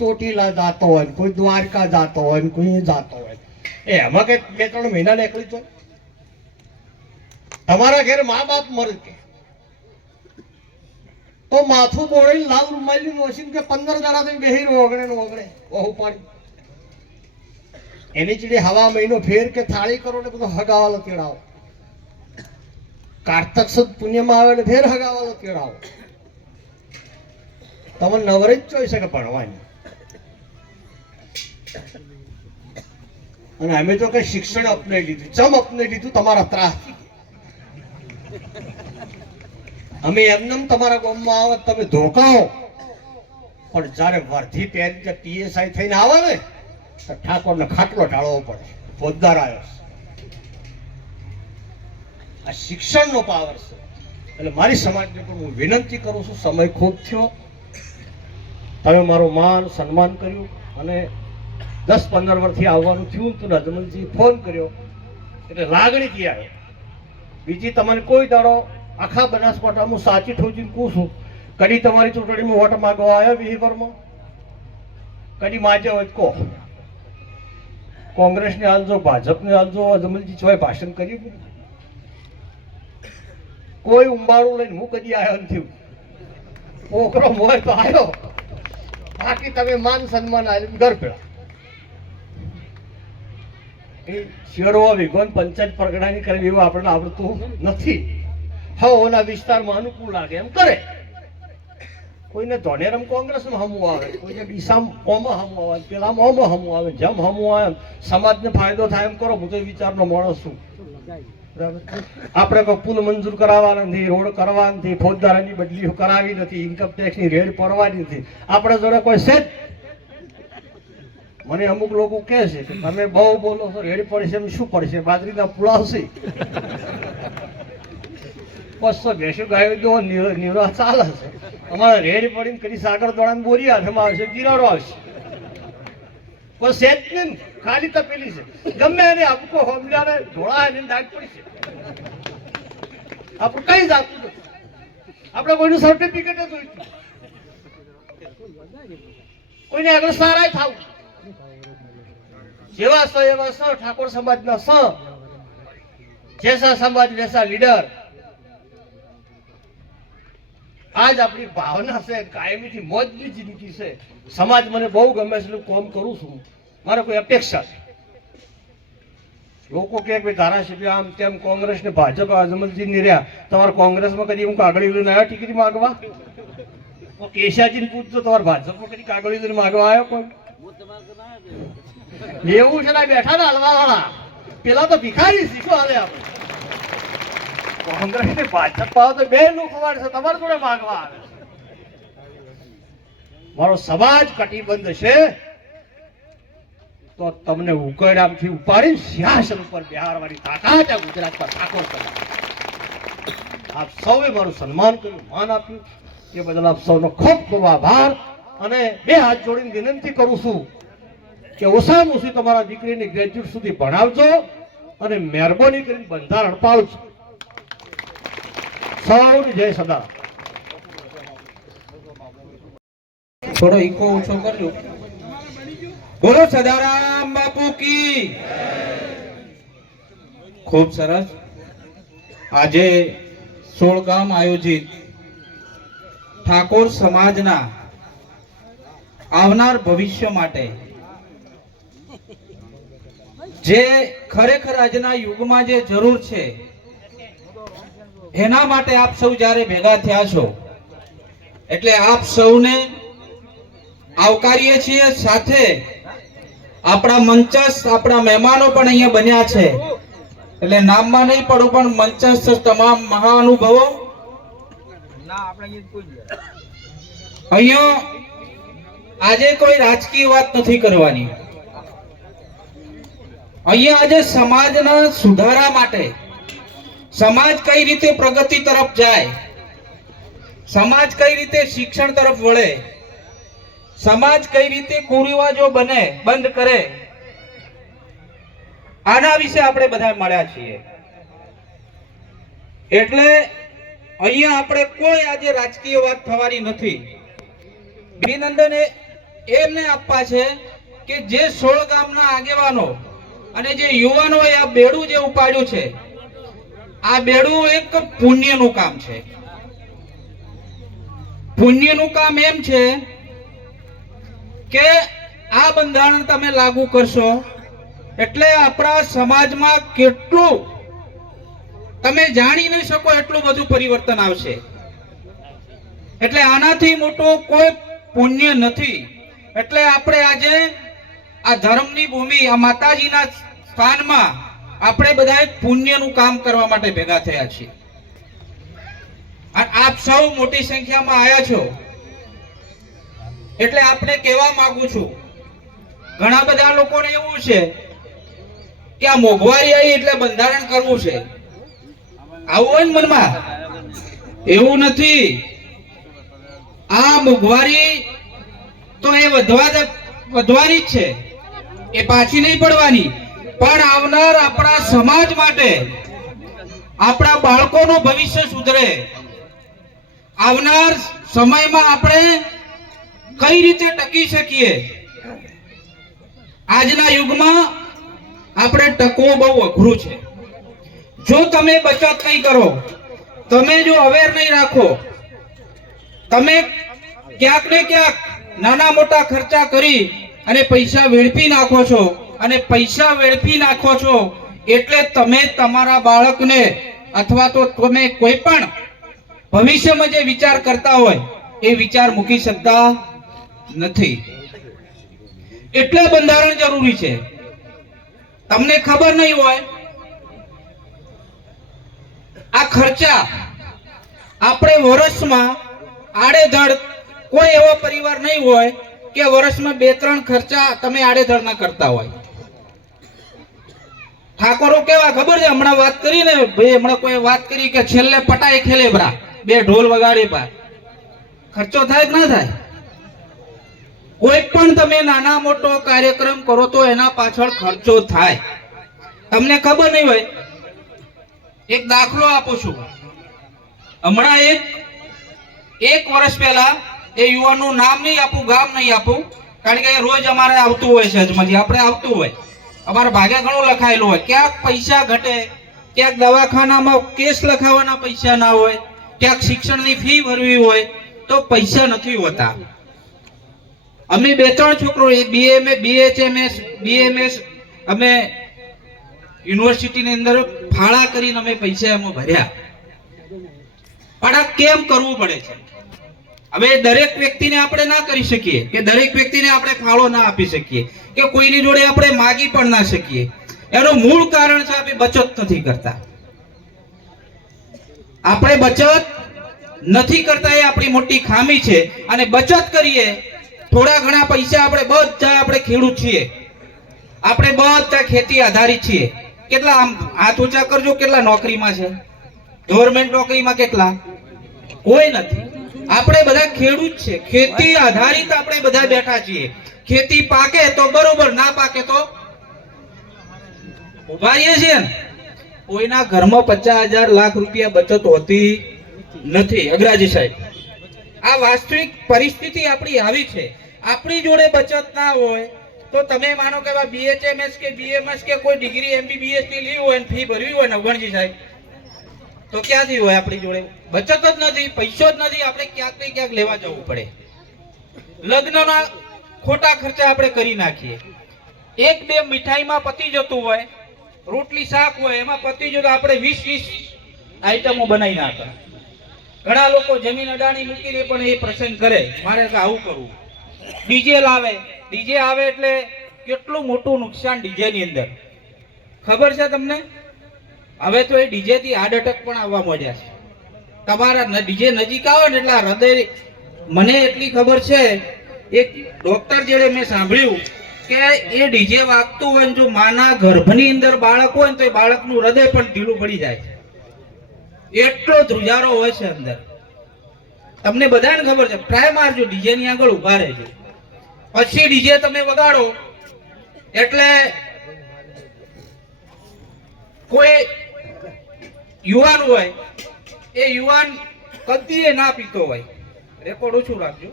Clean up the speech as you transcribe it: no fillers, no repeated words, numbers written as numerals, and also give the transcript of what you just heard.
ચોટીલા જાતો હોય, કોઈ દ્વારકા જાતો હોય, કોઈ જાતો હોય, એમાં કઈ 2-3 મહિના નીકળી જાય. તમારા ઘેર મા બાપ મરે કે તો માથું બોળી લાલ રૂમાલી નોસીને કે 15 દાડા થી બેહી ઓગણે ને ઓગણે બહુ પાડી એની ચીડી હવા મહિનો ફેર કે થાળી કરો ને બધું હગાવાલો તેડાવો. કારતક સુદ પુણ્યમાં આવે ને ફેર હગાવાલો તેડાવો. તમને નવરે જ જોઈ શકે ભણવાની. અને અમે તો કઈ શિક્ષણ અપનાવી લીધું. ચમ અપનાવી લીધું? તમારા ત્રાસ. અમે એમને તમારા ગામમાં આવે તમે ધોકાઓ, પણ જયારે વર્ધી પહેરી પીએસઆઈ થઈને આવે ને તો ઠાકોરને ખાટલો ઢાળવો પડે. ફોજદાર આવ્યો. આ શિક્ષણનો પાવર છે. એટલે મારી સમાજને પણ હું વિનંતી કરું છું, સમય ખૂબ થયો, તમે મારું માન સન્માન કર્યું અને 10-15 વર્ષથી આવવાનું થયું તો રજમલજી ફોન કર્યો એટલે લાગણીથી આવ્યો. બીજી તમને કોઈ દાડો આખા બનાસકાંઠામાં સાચી ઠોજીને પૂછું, કદી તમારી ચૂંટણીમાં વોટ માંગવા આવ્યો વિહીવરમાં? કદી માજે હોય કહો. કોંગ્રેસને હાલજો, ભાજપને હાલજો, રજમલજી ચોય ભાષણ કર્યું? કોઈ ઉંબાળું લઈને હું કદી આવ્યો નથી. પોકરો મોય તો આવ્યો, બાકી તમે માન સન્માન આવ્યું ઘર પેલા. શેરો વિગોન પંચાયત પરગણાની કરવી એવું આપણે આવડતું નથી. હા, ઓના વિસ્તારમાં અનુકૂળ લાગે એમ કરે. કોઈને ધોનેરમ કોંગ્રેસમાં હમું આવે, કોઈને ડીસામ ઓમાં હમું આવે, પેલામાં ઓમાં હમું આવે, જેમ હમું આવે સમાજને ફાયદો થાય એમ કરો. હું તો વિચારનો માણસ છું. આપણે કોઈ પુલ મંજૂર કરાવવા નથી, રોડ કરવા નથી, ફોજદારની બદલી કરાવી નથી, ઇન્કમ ટેક્સની રેડ પડવાની નથી. આપણે જોડે કોઈ છે જ. મને અમુક લોકો કહે છે કે તમે બહુ બોલો છો, રેડ પડશે એમ શું પડશે? બાજરીના પુલાવશે 500 ભેંસો ગાયો જો નિવરા ચાલે છે. અમારે રેડ પડીને કદી સાગર દોડાને બોરી હાથમાં આવશે, ગિરાડો આવશે. કોઈ સેજ નહીં, ખાલી તપેલી છે. ગમે એને આપકો હોમલાને ધોળા એને દાગ પડી છે. આપણું કઈ જ આપતું નથી. આપણે કોઈનું સર્ટિફિકેટ જ જોઈતું, કોઈને આગળ સારાય થાવું. જેવા સ એવા સ ઠાકોર સમાજના સ, જેસા સમાજ વૈસા લીડર. આજ આપણી ભાવના છે, કાયમીથી મોજની જિંદગી છે. સમાજ મને બહુ ગમે છે, કામ કરું છું. મારે કોઈ અપેક્ષા છે. લોકો કે ભાઈ ધારાસભ્ય આમ તેમ, કોંગ્રેસ ને ભાજપ રજમલજી ની રહ્યા. તમારે કોંગ્રેસમાં કદી હું કાગળી લઈને આવ્યો ટિકિટ માંગવા? કેશાજી ને પૂછજો, તમારે ભાજપમાં કદી કાગળી લઈને માંગવા આવ્યો કોઈ? એવું છે ને, બેઠા ને હલવા વાળા. પેલા તો ભિખારી શીખો હાલે. આપણે કોંગ્રેસ ને ભાજપ પાવ તો બે લોકો છે, તમારે જોડે માંગવા આવે. મારો સમાજ કટિબંધ છે તો તમને ઉકરડામથી ઉપાડી સિંહાસન ઉપર બેહારવાની તાકાત આ ગુજરાત પર ઠાકોર સમાજ. આપ સૌએ મારું સન્માન કર્યું, માન આપ્યું, એ બદલ આપ સૌનો ખૂબ ખૂબ આભાર. અને 2 હાથ જોડીને વિનંતી કરું છું કે ઓછામાં ઓછી તમારા દીકરીને ગ્રેજ્યુએટ સુધી ભણાવજો અને મહેરબાની કરીને બંધારણ પાળજો. સૌની જય સદા. થોડો ઈકો ઓછો કરજો. બોલો સદારામ બાપુ કી. ખૂબ સરસ. આજે 16 ગામ આયોજિત ઠાકોર સમાજના આવનાર ભવિષ્ય માટે, જે ખરેખર આજના યુગમાં જે જરૂર છે એના માટે આપ સૌ જ્યારે ભેગા થયા છો એટલે આપ સૌને આવકારીએ છીએ. સાથે આપણા મંચસ્થ આપણા મહેમાનો પણ અહીંયા બન્યા છે, એટલે નામમાં નહીં પડું પણ મંચસ્થ તમામ મહાનુભાવો અહીંયા. આજે કોઈ રાજકીય વાત નથી કરવાની. અહીંયા આજે સમાજના સુધારા માટે, સમાજ કઈ રીતે પ્રગતિ તરફ જાય, સમાજ કઈ રીતે શિક્ષણ તરફ વળે, સમાજ કઈ રીતે કુરિવાજો બને બંધ કરે, આના વિશે આપણે બધા મળ્યા છીએ. એટલે અહીંયા આપણે કોઈ આજે રાજકીય વાત થવાની નથી. અભિનંદન એમને આપવા છે કે જે 16 ગામના આગેવાનો અને જે યુવાનોએ આ બેડું જે ઉપાડ્યું છે, આ બેડું એક પુણ્યનું કામ છે. પુણ્યનું કામ એમ છે કે આ બંધારણ તમે લાગુ કરશો એટલે આપણા સમાજમાં કેટલું તમે જાણી નહીં શકો એટલું બધું પરિવર્તન આવશે. એટલે આનાથી મોટું કોઈ પુણ્ય નથી. એટલે આપણે આજે આ ધર્મની ભૂમિ, આ માતાજીના સ્થાનમાં આપણે બધા પુણ્યનું કામ કરવા માટે ભેગા થયા છીએ. અને આપ સૌ મોટી સંખ્યામાં આવ્યા છો. એટલે આપણે કહેવા માંગુ છું, ઘણા બધા લોકોને એવું છે કે આ મોંઘવારી આવી એટલે બંધારણ કરવું છે, આવું હોય ને મનમાં. એવું નથી. આ મોંઘવારી તો એ વધવાની જ છે, એ પાછી નહીં પડવાની. પણ આવનાર આપણા સમાજ માટે, આપણા બાળકોનું ભવિષ્ય સુધરે, આવનાર સમયમાં આપણે કઈ રીતે ટકી શકીએ, આજના યુગમાં આપણે ટકવું બહુ અઘરું છે. જો તમે બચત નહીં કરો, તમે જો અવેર નહીં રાખો, તમે ક્યાંક ને ક્યાંક નાના મોટા ખર્ચા કરી અને પૈસા વેડફી નાખો છો, અને પૈસા વેડફી નાખો છો એટલે તમે તમારા બાળકને અથવા તો તમે કોઈ પણ ભવિષ્યમાં જે વિચાર કરતા હોય એ વિચાર મૂકી શકતા નથી. એટલે બંધારણ જરૂરી છે. તમને ખબર નહીં હોય, આ ખર્ચા આપણે વર્ષમાં આડેધડ, કોઈ એવો પરિવાર નહીં હોય કે વર્ષમાં 2-3 ખર્ચા તમે આડેધડ ના કરતા હોય. ઠાકોરો કેવા ખબર છે? હમણાં વાત કરી ને ભાઈ, હમણાં કોઈ વાત કરી કે છેલ્લે પટાઈ ખેલેબરા, 2 ઢોલ વગાડી બાર. ખર્ચો થાય કે ના થાય? કોઈ પણ તમે નાના મોટો કાર્યક્રમ કરો તો એના પાછળ ખર્ચો થાય. તમને ખબર નહીં હોય, એક દાખલો આપું છું. હમણાં એક વર્ષ પહેલા, એ યુવાનનું નામ નહીં આપું, ગામ નહીં આપું, કારણ કે રોજ અમારે આવતું હોય છે, અજમાજી આપણે આવતું હોય, અમારા ભાગે ઘણું લખાયેલું હોય. ક્યાંક પૈસા ઘટે, ક્યાંક દવાખાનામાં કેસ લખાવવાના પૈસા ના હોય, ક્યાંક શિક્ષણની ફી ભરવી હોય તો પૈસા નથી હોતા. અમે 2-3 છોકરો BHMS અમે યુનિવર્સિટીની અંદર ફાળા કરીને અમે પૈસા એમાં ભર્યા. પણ આ કેમ કરવું પડે છે? હવે દરેક વ્યક્તિને આપણે ના કરી શકીએ, કે દરેક વ્યક્તિને આપણે ફાળો ના આપી શકીએ, કે કોઈની જોડે આપણે માગી પણ ના શકીએ. એનું મૂળ કારણ છે આપણે બચત નથી કરતા. આપણે બચત નથી કરતા, એ આપણી મોટી ખામી છે. અને બચત કરીએ, થોડા ઘણા પૈસા, આપણે ખેડૂત છીએ, આપણે બધા ખેતી આધારિત છીએ. કેટલા આમ હાથ ઊંચા કરજો, કેટલા નોકરીમાં છે? ગવર્મેન્ટ નોકરીમાં કેટલા? કોઈ નથી. આપણે બધા ખેડૂત છે, ખેતી આધારિત આપણે બધા બેઠા છીએ. ખેતી પાકે તો બરોબર, ના પાકે તો ઉભા રહીએ છીએ. કોઈના ઘરમાં 50,000 લાખ રૂપિયા બચત હોતી નથી. અગ્રાજી સાહેબ, આ વાસ્તવિક પરિસ્થિતિ આપણી આવી છે. આપણી જોડે બચત ના હોય તો તમે માનો કે BHMS કે BMS કે કોઈ ડિગ્રી MBBS ની લીધી હોય, ફી ભરવી હોય ને અવગણજી સાહેબ, તો ક્યાંથી હોય? આપણી જોડે બચત જ નથી, પૈસો જ નથી. આપણે ક્યાંક ને ક્યાંક લેવા જવું પડે. લગ્નના ખોટા ખર્ચા આપણે કરી નાખીએ. 1-2 મીઠાઈમાં પતી જતું હોય, રોટલી શાક હોય એમાં પતી જતું, આપણે 20-20 આઈટમો બનાવી નાખે. ઘણા લોકો જમીન અડાણી મૂકીને પણ એ પ્રસંગ કરે, મારે આવું કરવું. ડીજે લાવે, ડીજે આવે એટલે કેટલું મોટું નુકસાન ડીજે ની અંદર, ખબર છે તમને? હવે તો એ ડીજે થી હાર્ટ એટેક પણ આવવા માંડ્યા છે. તમારા ડીજે નજીક આવે ને એટલે હૃદય, મને એટલી ખબર છે, એક ડોક્ટર જોડે મેં સાંભળ્યું કે એ ડીજે વાગતું હોય ને જો માના ગર્ભની અંદર બાળક હોય ને તો એ બાળકનું હૃદય પણ ઢીલું પડી જાય છે. એટલો ધ્રુજારો હોય છે અંદર. તમને બધાને ખબર છે. ટ્રાય મારજો, ડીજે ની આગળ ઉભા રહેજો, પછી ડીજે તમે વગાડો એટલે કોઈ યુવાન હોય, એ યુવાન કદી ના પીતો હોય, રેકોર્ડ ઓછું રાખજો,